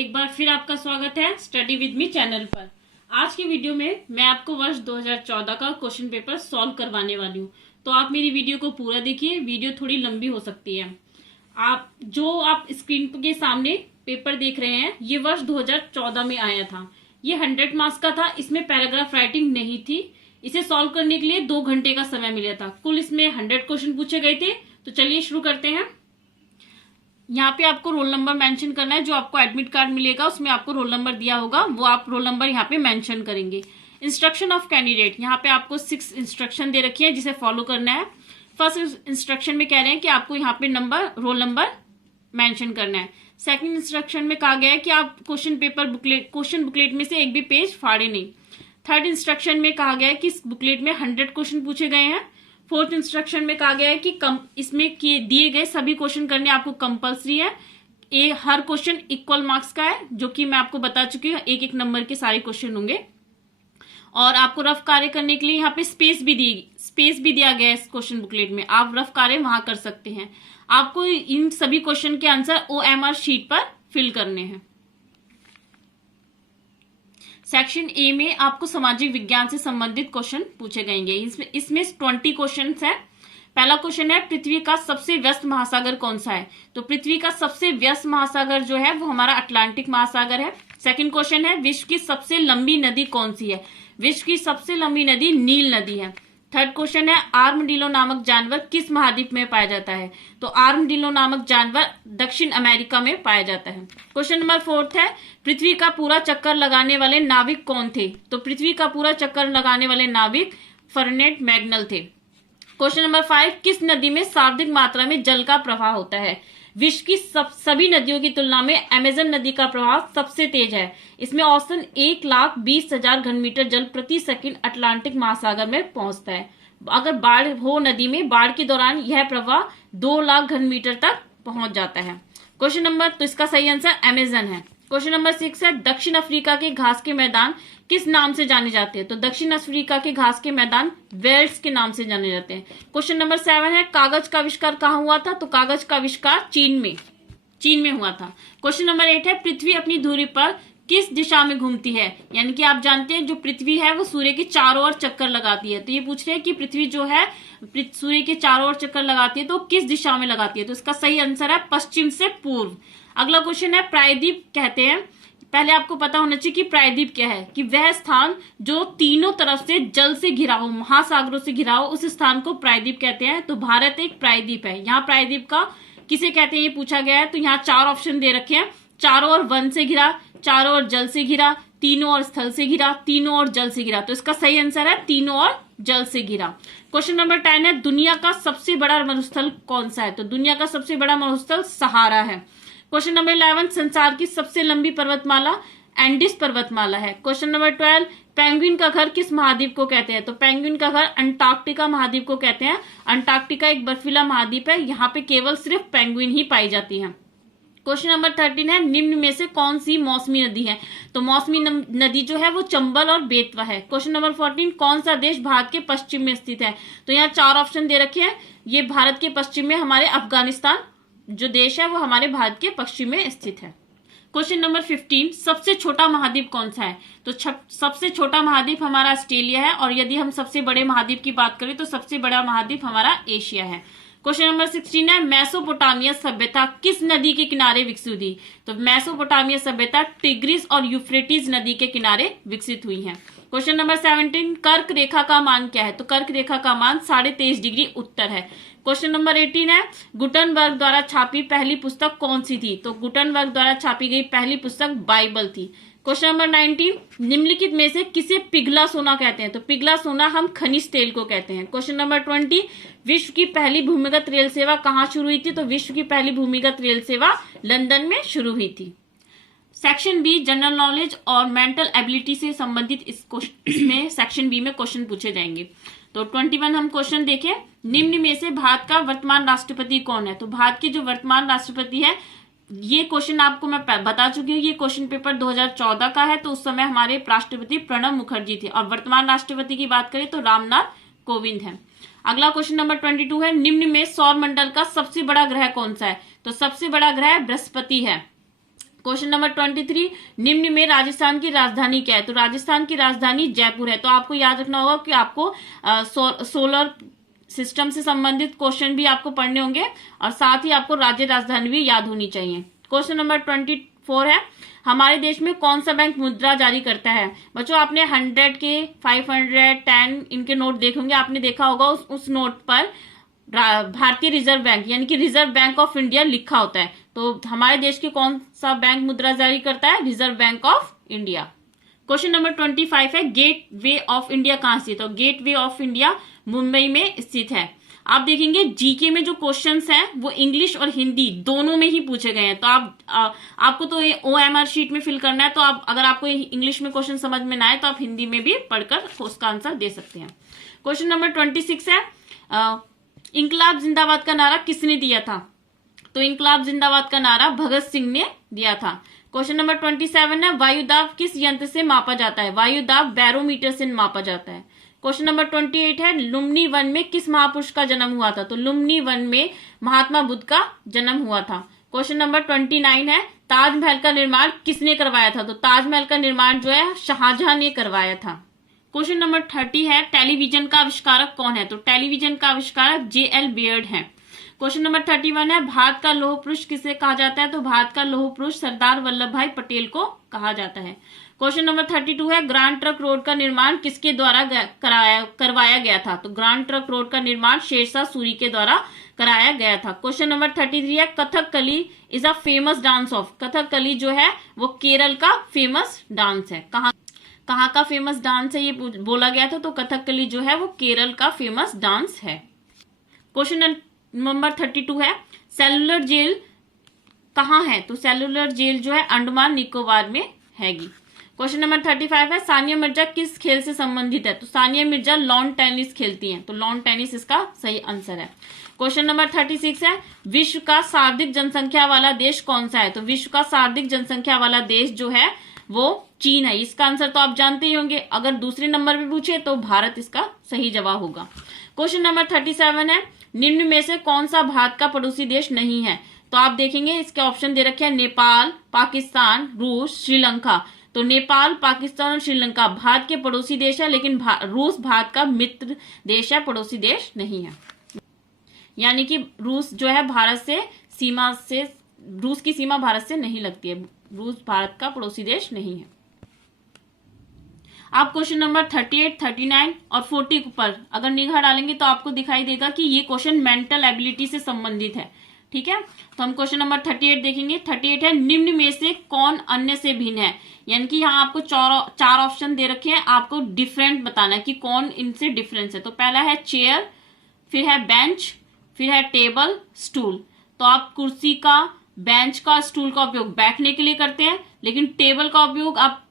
एक बार फिर आपका स्वागत है स्टडी विद मी चैनल पर। आज की वीडियो में मैं आपको वर्ष 2014 का क्वेश्चन पेपर सॉल्व करवाने वाली हूँ। तो आप मेरी वीडियो को पूरा देखिए, वीडियो थोड़ी लंबी हो सकती है। आप स्क्रीन के सामने पेपर देख रहे हैं, ये वर्ष 2014 में आया था। ये 100 मार्क्स का था। इसमें पैराग्राफ राइटिंग नहीं थी। इसे सॉल्व करने के लिए 2 घंटे का समय मिला था। कुल इसमें 100 क्वेश्चन पूछे गए थे। तो चलिए शुरू करते हैं। यहाँ पे आपको रोल नंबर मेंशन करना है। जो आपको एडमिट कार्ड मिलेगा उसमें आपको रोल नंबर दिया होगा, वो आप रोल नंबर यहाँ पे मेंशन करेंगे। इंस्ट्रक्शन ऑफ कैंडिडेट, यहाँ पे आपको 6 इंस्ट्रक्शन दे रखी है जिसे फॉलो करना है। फर्स्ट इंस्ट्रक्शन में कह रहे हैं कि आपको यहाँ पे रोल नंबर मेंशन करना है। सेकंड इंस्ट्रक्शन में कहा गया है कि आप क्वेश्चन बुकलेट में से एक भी पेज फाड़े नहीं। थर्ड इंस्ट्रक्शन में कहा गया है कि इस बुकलेट में 100 क्वेश्चन पूछे गए हैं। फोर्थ इंस्ट्रक्शन में कहा गया है कि इसमें दिए गए सभी क्वेश्चन करने आपको कंपलसरी है। हर क्वेश्चन इक्वल मार्क्स का है, जो कि मैं आपको बता चुकी हूँ। एक नंबर के सारे क्वेश्चन होंगे। और आपको रफ कार्य करने के लिए यहाँ पे स्पेस भी दिया गया है इस क्वेश्चन बुकलेट में। आप रफ कार्य वहां कर सकते हैं। आपको इन सभी क्वेश्चन के आंसर OMR शीट पर फिल करने हैं। सेक्शन ए में आपको सामाजिक विज्ञान से संबंधित क्वेश्चन पूछे गएंगे। इसमें 20 क्वेश्चन है। पहला क्वेश्चन है, पृथ्वी का सबसे व्यस्त महासागर कौन सा है? तो पृथ्वी का सबसे व्यस्त महासागर जो है वो हमारा अटलांटिक महासागर है। सेकंड क्वेश्चन है, विश्व की सबसे लंबी नदी कौन सी है? विश्व की सबसे लंबी नदी नील नदी है। थर्ड क्वेश्चन है, आर्मडिलो नामक जानवर किस महाद्वीप में पाया जाता है? तो आर्मडिलो नामक जानवर दक्षिण अमेरिका में पाया जाता है। क्वेश्चन नंबर 4 है, पृथ्वी का पूरा चक्कर लगाने वाले नाविक कौन थे? तो पृथ्वी का पूरा चक्कर लगाने वाले नाविक फर्डिनेंड मैगनल थे। क्वेश्चन नंबर 5, किस नदी में सर्वाधिक मात्रा में जल का प्रवाह होता है? विश्व की सभी नदियों की तुलना में अमेजन नदी का प्रवाह सबसे तेज है। इसमें औसतन 1,20,000 घनमीटर जल प्रति सेकंड अटलांटिक महासागर में पहुंचता है। अगर बाढ़ हो नदी में, बाढ़ के दौरान यह प्रवाह 2 लाख घनमीटर तक पहुंच जाता है। क्वेश्चन नंबर, तो इसका सही आंसर अमेजन है। क्वेश्चन नंबर 6 है, दक्षिण अफ्रीका के घास के मैदान किस नाम से जाने जाते हैं? तो दक्षिण अफ्रीका के घास के मैदान वेल्स के नाम से जाने जाते हैं। क्वेश्चन नंबर 7 है, कागज का आविष्कार कहाँ हुआ था? तो कागज का आविष्कार चीन में हुआ था। क्वेश्चन नंबर 8 है, पृथ्वी अपनी धुरी पर किस दिशा में घूमती है? यानी कि आप जानते हैं जो पृथ्वी है वो सूर्य के चारों ओर चक्कर लगाती है। तो ये पूछ रहे हैं कि पृथ्वी जो है सूर्य के चारों ओर चक्कर लगाती है तो किस दिशा में लगाती है? तो इसका सही आंसर है पश्चिम से पूर्व। अगला क्वेश्चन है, प्रायद्वीप कहते हैं। पहले आपको पता होना चाहिए कि प्रायद्वीप क्या है, कि वह स्थान जो तीनों तरफ से जल से घिरा हो, महासागरों से घिरा हो, उस स्थान को प्रायद्वीप कहते हैं। तो भारत एक प्रायद्वीप है। यहाँ प्रायद्वीप का किसे कहते हैं ये पूछा गया है। तो यहाँ 4 ऑप्शन दे रखे हैं। चारों ओर वन से घिरा, चारों ओर जल से घिरा, तीनों ओर स्थल से घिरा, तीनों ओर जल से घिरा। तो इसका सही आंसर है तीनों ओर जल से घिरा। क्वेश्चन नंबर 10 है, दुनिया का सबसे बड़ा मरुस्थल कौन सा है? तो दुनिया का सबसे बड़ा मरुस्थल सहारा है। क्वेश्चन नंबर 11, संसार की सबसे लंबी पर्वतमाला एंडिस पर्वतमाला है। क्वेश्चन नंबर 12, पेंगुइन का घर किस महाद्वीप को कहते हैं? तो पेंगुइन का घर अंटार्कटिका महाद्वीप को कहते हैं। अंटार्कटिका एक बर्फीला महाद्वीप है। यहाँ पे केवल सिर्फ पेंगुइन ही पाई जाती है। क्वेश्चन नंबर 13 है, निम्न में से कौन सी मौसमी नदी है? तो मौसमी नदी जो है वो चंबल और बेतवा है। क्वेश्चन नंबर 14, कौन सा देश भारत के पश्चिम में स्थित है? तो यहाँ 4 ऑप्शन दे रखे हैं। ये भारत के पश्चिम में हमारे अफगानिस्तान जो देश है वो हमारे भारत के पश्चिम में स्थित है। क्वेश्चन नंबर 15, सबसे छोटा महाद्वीप कौन सा है? तो सबसे छोटा महाद्वीप हमारा ऑस्ट्रेलिया है। और यदि हम सबसे बड़े महाद्वीप की बात करें तो सबसे बड़ा महाद्वीप हमारा एशिया है। क्वेश्चन नंबर 16 है, मेसोपोटामिया सभ्यता किस नदी के किनारे विकसित हुई? तो मेसोपोटामिया सभ्यता टिग्रिस और यूफ्रेटिस नदी के किनारे विकसित हुई है। क्वेश्चन नंबर 17, कर्क रेखा का मान क्या है? तो कर्क रेखा का मान 23.5 डिग्री उत्तर है। क्वेश्चन नंबर 18 है, गुटनबर्ग द्वारा छापी पहली पुस्तक कौन सी थी? तो गुटनबर्ग द्वारा छापी गई पहली पुस्तक बाइबल थी। क्वेश्चन नंबर 19, निम्नलिखित में से किसे पिघला सोना कहते हैं? तो पिघला सोना हम खनिज तेल को कहते हैं। क्वेश्चन नंबर 20, विश्व की पहली भूमिगत रेल सेवा कहाँ शुरू हुई थी? तो विश्व की पहली भूमिगत रेल सेवा लंदन में शुरू हुई थी। सेक्शन बी, जनरल नॉलेज और मेंटल एबिलिटी से संबंधित इसमें सेक्शन बी में क्वेश्चन पूछे जाएंगे। तो 21 हम क्वेश्चन देखें, निम्न में से भारत का वर्तमान राष्ट्रपति कौन है? तो भारत के जो वर्तमान राष्ट्रपति है, ये क्वेश्चन आपको मैं बता चुकी हूँ। ये क्वेश्चन पेपर 2014 का है। तो उस समय हमारे राष्ट्रपति प्रणब मुखर्जी थे। और वर्तमान राष्ट्रपति की बात करें तो रामनाथ कोविंद है। अगला क्वेश्चन नंबर 22 है, निम्न में सौर मंडल का सबसे बड़ा ग्रह कौन सा है? तो सबसे बड़ा ग्रह बृहस्पति है। क्वेश्चन नंबर 23, निम्न में राजस्थान की राजधानी क्या है? तो राजस्थान की राजधानी जयपुर है। तो आपको याद रखना होगा कि आपको सोलर सिस्टम से संबंधित क्वेश्चन भी आपको पढ़ने होंगे और साथ ही आपको राज्य राजधानी भी याद होनी चाहिए। क्वेश्चन नंबर 24 है, हमारे देश में कौन सा बैंक मुद्रा जारी करता है? बच्चों आपने 100 के 500 10 इनके नोट देखे होंगे, आपने देखा होगा उस नोट पर भारतीय रिजर्व बैंक यानी कि रिजर्व बैंक ऑफ इंडिया लिखा होता है। तो हमारे देश के कौन सा बैंक मुद्रा जारी करता है? Reserve bank of India. Question number 25 है, गेट वे ऑफ इंडिया कहां स्थित है? तो gateway of India Mumbai में स्थित है। आप देखेंगे जीके में जो क्वेश्चंस हैं वो इंग्लिश और हिंदी दोनों में ही पूछे गए हैं। तो आपको तो ये OMR शीट में फिल करना है, तो आप अगर आपको इंग्लिश में क्वेश्चन समझ में ना आए तो आप हिंदी में भी पढ़कर उसका आंसर दे सकते हैं। क्वेश्चन नंबर 26 है, इंकलाब जिंदाबाद का नारा किसने दिया था? तो इंकलाब जिंदाबाद का नारा भगत सिंह ने दिया था। क्वेश्चन नंबर 27 है, वायुदाब किस यंत्र से मापा जाता है? वायुदाब बैरोमीटर से मापा जाता है। क्वेश्चन नंबर 28 है, लुम्बिनी वन में किस महापुरुष का जन्म हुआ था? तो लुम्बिनी वन में महात्मा बुद्ध का जन्म हुआ था। क्वेश्चन नंबर 29 है, ताजमहल का निर्माण किसने करवाया था? तो ताजमहल का निर्माण जो है शाहजहां ने करवाया था। क्वेश्चन नंबर 30 है, टेलीविजन का आविष्कारक कौन है? तो टेलीविजन का आविष्कारक JL बियर्ड है। क्वेश्चन नंबर 31 है, भारत का लौह पुरुष किसे कहा जाता है? तो भारत का लौह पुरुष सरदार वल्लभ भाई पटेल को कहा जाता है। क्वेश्चन नंबर 32 है, ग्रांड ट्रंक रोड का निर्माण किसके द्वारा करवाया गया था? तो ग्रांड ट्रंक रोड का निर्माण शेरशाह सूरी के द्वारा कराया गया था। क्वेश्चन नंबर 33 है, Kathakali is a famous dance of? Kathakali जो है वो केरल का फेमस डांस है। कहाँ का फेमस डांस है ये बोला गया था, तो कथकली जो है वो केरल का फेमस डांस है। क्वेश्चन नंबर 32 है, सेलुलर जेल कहाँ है? तो सेलुलर जेल जो है अंडमान निकोबार में हैगी। क्वेश्चन नंबर 35 है, सानिया मिर्जा किस खेल से संबंधित है? तो सानिया मिर्जा लॉन टेनिस खेलती हैं, तो लॉन टेनिस इसका सही आंसर है। क्वेश्चन नंबर 36 है, विश्व का सर्वाधिक जनसंख्या वाला देश कौन सा है? तो विश्व का सर्वाधिक जनसंख्या वाला देश जो है वो चीन है। इसका आंसर तो आप जानते ही होंगे, अगर दूसरे नंबर पे पूछे तो भारत इसका सही जवाब होगा। क्वेश्चन नंबर 37 है, निम्न में से कौन सा भारत का पड़ोसी देश नहीं है? तो आप देखेंगे इसके ऑप्शन दे रखे हैं, नेपाल, पाकिस्तान, रूस, श्रीलंका। तो नेपाल, पाकिस्तान और श्रीलंका भारत के पड़ोसी देश है, लेकिन रूस भारत का मित्र देश है, पड़ोसी देश नहीं है। यानी कि रूस जो है रूस की सीमा भारत से नहीं लगती है, रूस भारत का पड़ोसी देश नहीं है। आप क्वेश्चन नंबर 38, 39 और 40 पर अगर निगाह डालेंगे तो आपको दिखाई देगा कि ये क्वेश्चन मेंटल एबिलिटी से संबंधित है। ठीक है, तो हम क्वेश्चन नंबर 38 देखेंगे। 38 है, निम्न में से कौन अन्य से भिन्न है? यानी कि यहाँ आपको चार ऑप्शन दे रखे हैं, आपको डिफरेंट बताना है कि कौन इनसे डिफरेंस है। तो पहला है चेयर, फिर है बेंच, फिर है टेबल, स्टूल। तो आप कुर्सी का, बेंच का, स्टूल का उपयोग बैठने के लिए करते हैं, लेकिन टेबल का उपयोग आप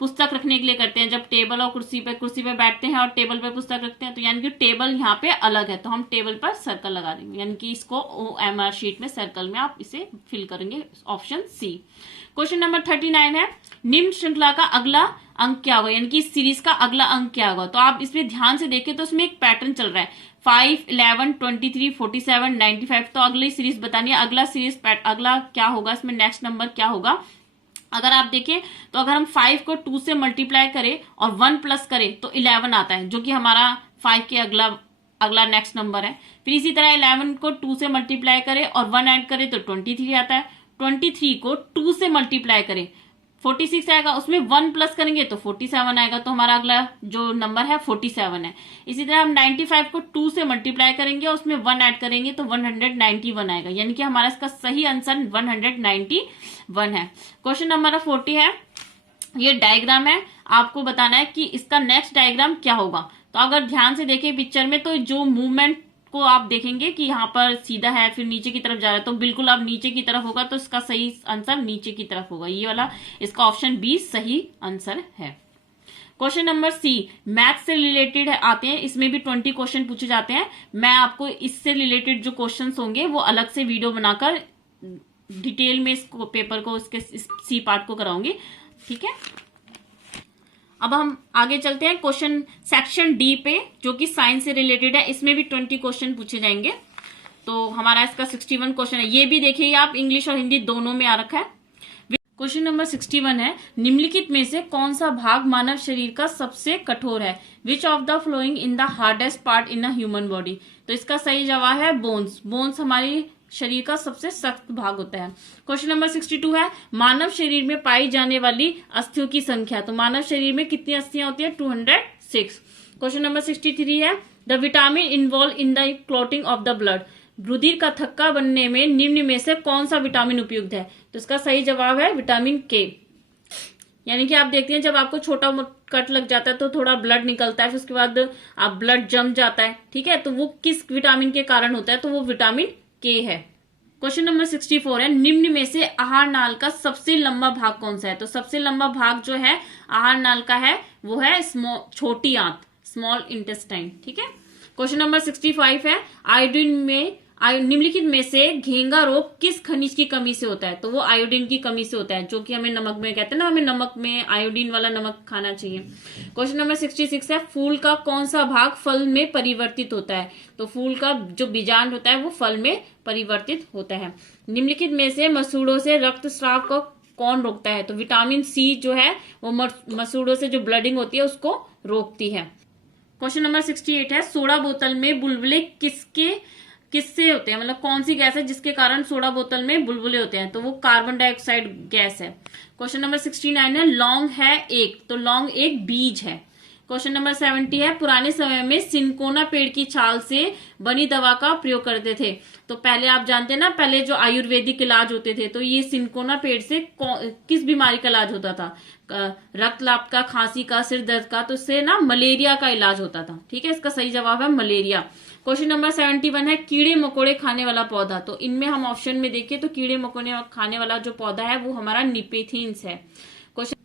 पुस्तक रखने के लिए करते हैं। जब टेबल और कुर्सी पे बैठते हैं और टेबल पे पुस्तक रखते हैं, तो यानी कि टेबल यहाँ पे अलग है, तो हम टेबल पर सर्कल लगा देंगे, यानी कि इसको OMR शीट में सर्कल में आप इसे फिल करेंगे, ऑप्शन C। क्वेश्चन नंबर 39 है, निम्न श्रृंखला का अगला अंक क्या होगा? यानी कि इस सीरीज का अगला अंक क्या होगा? तो आप इसमें ध्यान से देखें तो इसमें एक पैटर्न चल रहा है, 5, 11, 23, 47, 95। तो अगली सीरीज बतानी है, अगला क्या होगा, इसमें नेक्स्ट नंबर क्या होगा? अगर आप देखें तो अगर हम 5 को 2 से मल्टीप्लाई करें और 1 प्लस करें तो 11 आता है, जो कि हमारा 5 के अगला नेक्स्ट नंबर है। फिर इसी तरह 11 को 2 से मल्टीप्लाई करें और 1 ऐड करें तो 23 आता है। 23 को 2 से मल्टीप्लाई करें 46 आएगा, उसमें 1 प्लस करेंगे तो 47 आएगा, तो हमारा अगला जो नंबर है 47 है। इसी तरह हम 95 को 2 से मल्टीप्लाई करेंगे और उसमें 1 ऐड करेंगे तो 191 आएगा, यानी कि हमारा इसका सही आंसर 191 है। क्वेश्चन नंबर 40 है, ये डायग्राम है, आपको बताना है कि इसका नेक्स्ट डायग्राम क्या होगा। तो अगर ध्यान से देखें पिक्चर में तो जो मूवमेंट को आप देखेंगे कि यहाँ पर सीधा है फिर नीचे की तरफ जा रहा है, तो बिल्कुल अब नीचे की तरफ होगा, तो इसका सही आंसर नीचे की तरफ होगा, ये वाला इसका ऑप्शन B सही आंसर है। क्वेश्चन नंबर C, मैथ से रिलेटेड आते हैं, इसमें भी 20 क्वेश्चन पूछे जाते हैं। मैं आपको इससे रिलेटेड जो क्वेश्चंस होंगे वो अलग से वीडियो बनाकर डिटेल में इसको पेपर को इसके C पार्ट को कराऊंगी। ठीक है, अब हम आगे चलते हैं क्वेश्चन सेक्शन D पे, जो कि साइंस से रिलेटेड है। इसमें भी 20 क्वेश्चन पूछे जाएंगे। तो हमारा इसका 61 क्वेश्चन है, ये भी देखिए आप इंग्लिश और हिंदी दोनों में आ रखा है। क्वेश्चन नंबर 61 है, निम्नलिखित में से कौन सा भाग मानव शरीर का सबसे कठोर है? Which of the following in the hardest part in a human body? तो इसका सही जवाब है बोन्स। बोन्स हमारी शरीर का सबसे सख्त भाग होता है। क्वेश्चन नंबर 62 है, मानव शरीर में पाई जाने वाली अस्थियों की संख्या। तो मानव शरीर में कितनी अस्थियां होती है? 206। क्वेश्चन नंबर 63 है, the vitamin involve in the clotting of the blood. रुधिर का थक्का बनने में निम्न में से कौन सा विटामिन उपयुक्त है? तो इसका सही जवाब है विटामिन के। यानी कि आप देखते हैं जब आपको छोटा कट लग जाता है तो थोड़ा ब्लड निकलता है, फिर उसके बाद आप ब्लड जम जाता है, ठीक है, तो वो किस विटामिन के कारण होता है? तो वो विटामिन के है। क्वेश्चन नंबर 64 है, निम्न में से आहार नाल का सबसे लंबा भाग कौन सा है? तो सबसे लंबा भाग जो है आहार नाल का है वो है छोटी आंत, स्मॉल इंटेस्टाइन, ठीक है। क्वेश्चन नंबर 65 है, आयोडीन में निम्नलिखित में से घेंगा रोग किस खनिज की कमी से होता है? तो वो आयोडीन की कमी से होता है, जो कि हमें नमक में कहते हैं ना, हमें नमक में आयोडीन वाला नमक खाना चाहिए। क्वेश्चन नंबर 66 है, फूल का कौन सा भाग फल में परिवर्तित होता है? तो फूल का जो बीजांड होता है वो फल में परिवर्तित होता है। निम्नलिखित में से मसूड़ों से रक्तस्राव को कौन रोकता है? तो विटामिन सी जो है वो मसूड़ों से जो ब्लडिंग होती है उसको रोकती है। क्वेश्चन नंबर 68 है, सोडा बोतल में बुलबुले किससे होते हैं? मतलब कौन सी गैस है जिसके कारण सोडा बोतल में बुलबुले होते हैं? तो वो कार्बन डाइऑक्साइड गैस है। क्वेश्चन नंबर 69 है, लौंग है एक, तो लौंग एक बीज है। क्वेश्चन नंबर 70 है, पुराने समय में सिनकोना पेड़ की छाल से बनी दवा का प्रयोग करते थे। तो पहले आप जानते हैं ना, पहले जो आयुर्वेदिक इलाज होते थे तो ये सिनकोना पेड़ से किस बीमारी का इलाज होता था? रक्तलाप का, खांसी का, सिर दर्द का, तो इससे ना मलेरिया का इलाज होता था, ठीक है। इसका सही जवाब है मलेरिया। क्वेश्चन नंबर 71 है, कीड़े मकोड़े खाने वाला पौधा। तो इनमें हम ऑप्शन में देखिए तो कीड़े मकोड़े खाने वाला जो पौधा है वो हमारा निपेथिन्स है। क्वेश्चन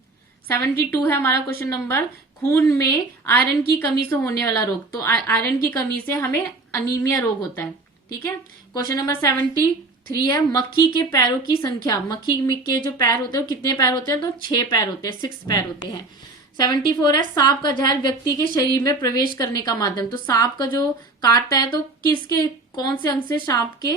72 है हमारा क्वेश्चन नंबर, खून में आयरन की कमी से होने वाला रोग। तो आयरन की कमी से हमें अनीमिया रोग होता है, ठीक है। क्वेश्चन नंबर 73 है, मक्खी के पैरों की संख्या। मक्खी के जो पैर होते हैं वो कितने पैर होते हैं? तो 6 पैर होते हैं, 6 पैर होते हैं। 74 है, सांप का जहर व्यक्ति के शरीर में प्रवेश करने का माध्यम। तो सांप का जो काटता है तो कौन से अंग से सांप के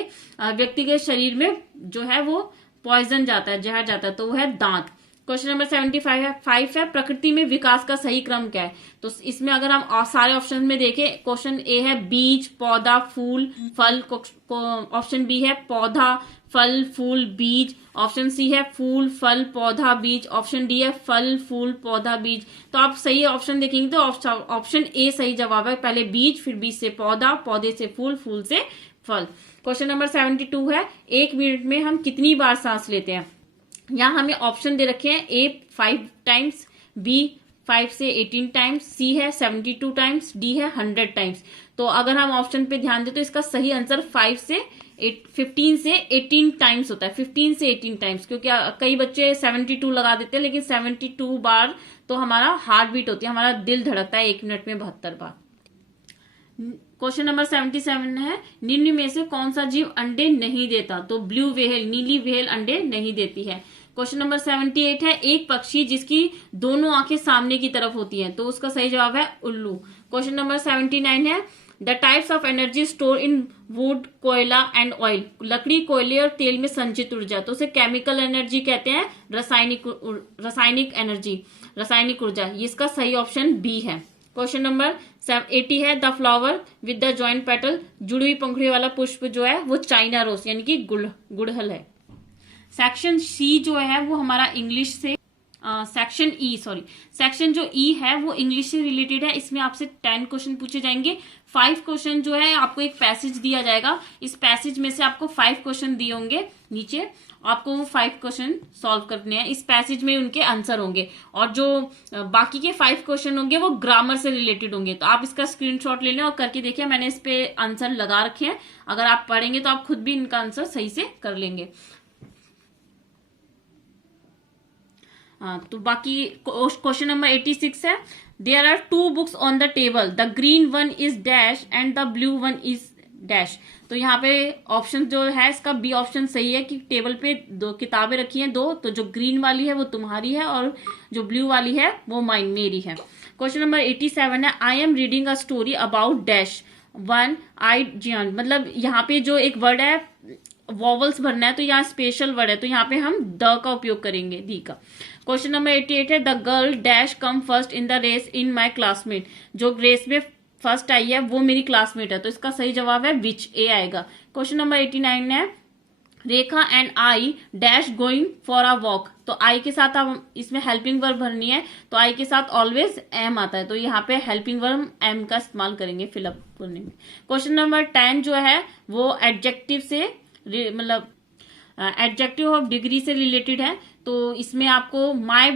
व्यक्ति के शरीर में जो है वो पॉइजन जाता है, जहर जाता है? तो वो है दांत। क्वेश्चन नंबर 75 है, प्रकृति में विकास का सही क्रम क्या है? तो इसमें अगर हम सारे ऑप्शन में देखें, क्वेश्चन ए है बीज, पौधा, फूल, फल। ऑप्शन बी है पौधा, फल, फूल, बीज। ऑप्शन सी है फूल, फल, पौधा, बीज। ऑप्शन डी है फल, फूल, पौधा, बीज। तो आप सही ऑप्शन देखेंगे तो ऑप्शन ए सही जवाब है। पहले बीज, फिर बीज से पौधा, पौधे से फूल, फूल से फल। क्वेश्चन नंबर 72 है, 1 मिनट में हम कितनी बार सांस लेते हैं? यहाँ हमें ऑप्शन दे रखे हैं, ए 5 टाइम्स, बी 5 से 18 टाइम्स, सी है 72 टाइम्स, डी है 100 टाइम्स। तो अगर हम ऑप्शन पे ध्यान दें तो इसका सही आंसर 15 से 18 टाइम्स होता है। 15 से 18 टाइम्स, क्योंकि कई बच्चे 72 लगा देते हैं, लेकिन 72 बार तो हमारा हार्ट बीट होती है, हमारा दिल धड़कता है 1 मिनट में 72 बार। क्वेश्चन नंबर 77 है, निम्न में से कौन सा जीव अंडे नहीं देता? तो ब्लू व्हेल, नीली व्हेल अंडे नहीं देती है। क्वेश्चन नंबर 78 है, एक पक्षी जिसकी दोनों आंखें सामने की तरफ होती हैं। तो उसका सही जवाब है उल्लू। क्वेश्चन नंबर 79 है, the types of energy store in would, कोयला एंड ऑयल। लकड़ी, कोयले और तेल में संचित ऊर्जा। तो उसे केमिकल एनर्जी कहते हैं, रासायनिक एनर्जी, रासायनिक ऊर्जा। इसका सही ऑप्शन बी है। क्वेश्चन नंबर 80 है, the flower with the joint petal. जुड़ी हुई पंखुड़ियों वाला पुष्प जो है वो चाइना रोज यानी कि गुड़हल है। सेक्शन सी जो है वो हमारा इंग्लिश से सेक्शन जो ई है वो इंग्लिश से रिलेटेड है। इसमें आपसे 10 क्वेश्चन पूछे जाएंगे। 5 क्वेश्चन जो है आपको एक पैसेज दिया जाएगा, इस पैसेज में से आपको 5 क्वेश्चन दिए होंगे नीचे, आपको वो 5 क्वेश्चन सॉल्व करने हैं। इस पैसेज में उनके आंसर होंगे और जो बाकी के 5 क्वेश्चन होंगे वो ग्रामर से रिलेटेड होंगे। तो आप इसका स्क्रीनशॉट ले लें और करके देखिए, मैंने इस पे आंसर लगा रखे हैं। अगर आप पढ़ेंगे तो आप खुद भी इनका आंसर सही से कर लेंगे। तो बाकी क्वेश्चन नंबर 86 है, there are 2 books on the table, the green one is dash and the blue one is dash. तो यहाँ पे ऑप्शन जो है इसका बी ऑप्शन सही है कि टेबल पे 2 किताबें रखी हैं, 2, तो जो ग्रीन वाली है वो तुम्हारी है और जो ब्लू वाली है वो मेरी है। क्वेश्चन नंबर 87 है, I am reading a story about dash one Egyptian. मतलब यहाँ पे जो एक वर्ड है वॉवल्स भरना है तो यहाँ स्पेशल वर्ड है, तो यहाँ पे हम द का उपयोग करेंगे, दी का। क्वेश्चन नंबर 88 है, the girl dash come first in the race in my classmate. जो रेस में फर्स्ट आई है वो मेरी क्लासमेट है, तो इसका सही जवाब है विच, ए आएगा। क्वेश्चन नंबर 89 है, Rekha and I dash going for a walk. तो आई के साथ अब इसमें हेल्पिंग वर्ब भरनी है, तो आई के साथ ऑलवेज एम आता है, तो यहाँ पे हेल्पिंग वर्ब एम का इस्तेमाल करेंगे फिलअप करने में। क्वेश्चन नंबर 10 जो है वो एडजेक्टिव से मतलब एडजेक्टिव ऑफ डिग्री से रिलेटेड है, तो इसमें आपको my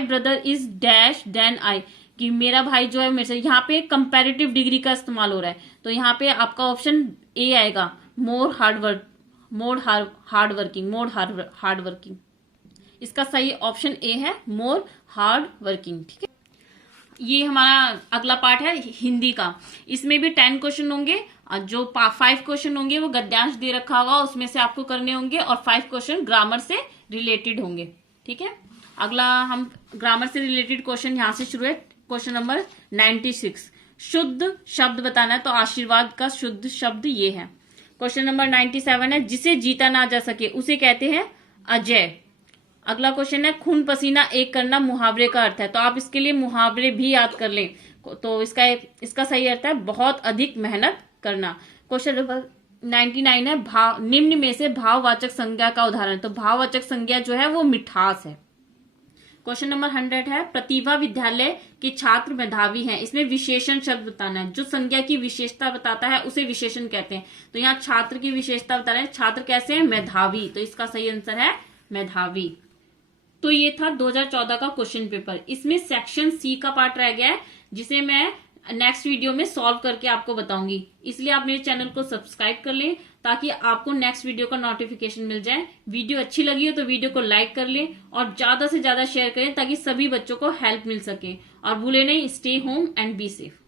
brother is dash then I, कि मेरा भाई जो है मेरे से, यहाँ पे कंपैरेटिव डिग्री का इस्तेमाल हो रहा है, तो यहाँ पे आपका ऑप्शन ए आएगा, मोर हार्ड वर्किंग। इसका सही ऑप्शन ए है, मोर हार्ड वर्किंग। ठीक है, ये हमारा अगला पार्ट है हिंदी का। इसमें भी 10 क्वेश्चन होंगे, जो 5 क्वेश्चन होंगे वो गद्यांश दे रखा होगा, उसमें से आपको करने होंगे, और 5 क्वेश्चन ग्रामर से रिलेटेड होंगे। ठीक है, अगला हम ग्रामर से रिलेटेड क्वेश्चन यहां से शुरू है। क्वेश्चन नंबर 96, शुद्ध शब्द बताना है, तो आशीर्वाद का शुद्ध शब्द ये है। क्वेश्चन नंबर 97 है, जिसे जीता ना जा सके उसे कहते हैं अजय। अगला क्वेश्चन है, खून पसीना एक करना मुहावरे का अर्थ है, तो आप इसके लिए मुहावरे भी याद कर लें, तो इसका सही अर्थ है बहुत अधिक मेहनत करना। क्वेश्चन नंबर 99 है, निम्न में से भाववाचक संज्ञा का उदाहरण, तो भाववाचक संज्ञा जो है वो मिठास है। क्वेश्चन नंबर 100 है, प्रतिभा विद्यालय के छात्र मेधावी हैं, इसमें विशेषण शब्द बताना है, जो संज्ञा की विशेषता बताता है उसे विशेषण कहते हैं, तो यहाँ छात्र की विशेषता बता रहे हैं, छात्र कैसे हैं, मेधावी, तो इसका सही आंसर है मेधावी। तो ये था 2014 का क्वेश्चन पेपर। इसमें सेक्शन सी का पार्ट रह गया है, जिसे मैं नेक्स्ट वीडियो में सॉल्व करके आपको बताऊंगी, इसलिए आप मेरे चैनल को सब्सक्राइब कर लें ताकि आपको नेक्स्ट वीडियो का नोटिफिकेशन मिल जाए। वीडियो अच्छी लगी हो तो वीडियो को लाइक कर लें और ज्यादा से ज्यादा शेयर करें ताकि सभी बच्चों को हेल्प मिल सके, और भूले नहीं, stay home and be safe.